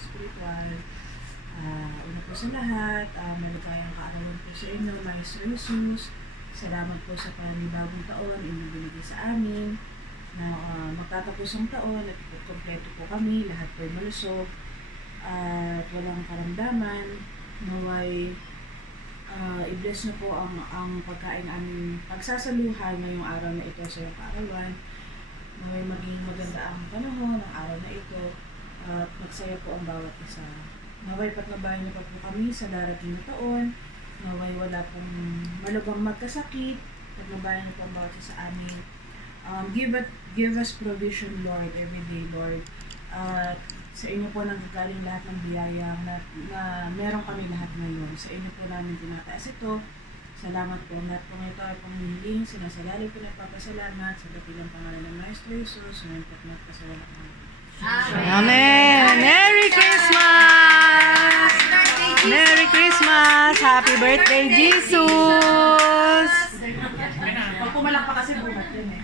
spiritual. Una po sa lahat, maligayang kaarawan po sa inyo, Maestro Jesus. Salamat po sa panibagong taon, inyong binigay sa amin. Na magtatapos ang taon at kompleto po kami, lahat po ay malusog at walang karamdaman. Naway i-bless na po ang pagkain aming pagsasaluhan ngayong araw na ito sa iyong kaarawan. Naway maging maganda ang panahon ng araw na ito at magsaya po ang bawat isa. Naway patnabayan niyo pa po kami sa darating na taon. Naway wala pong malubhang magkasakit. Patnabayan niyo po ang bawat isa sa amin. Give us provision, Lord, every day, Lord. Sa inyo po nanggagaling lahat ng biyaya na meron kami lahat ngayon. Sa inyo po namin tinataas ito. Salamat po. Lahat po ito ay panghihiling. Sinasalali po nagpapasalamat sa dakilang pangalan ng Maestro Jesus. Ngayon po at magpasawalat ng Amen! Merry Christmas! Merry Christmas! Happy birthday, Jesus! Pag pumalak pa kasi buhat yun eh.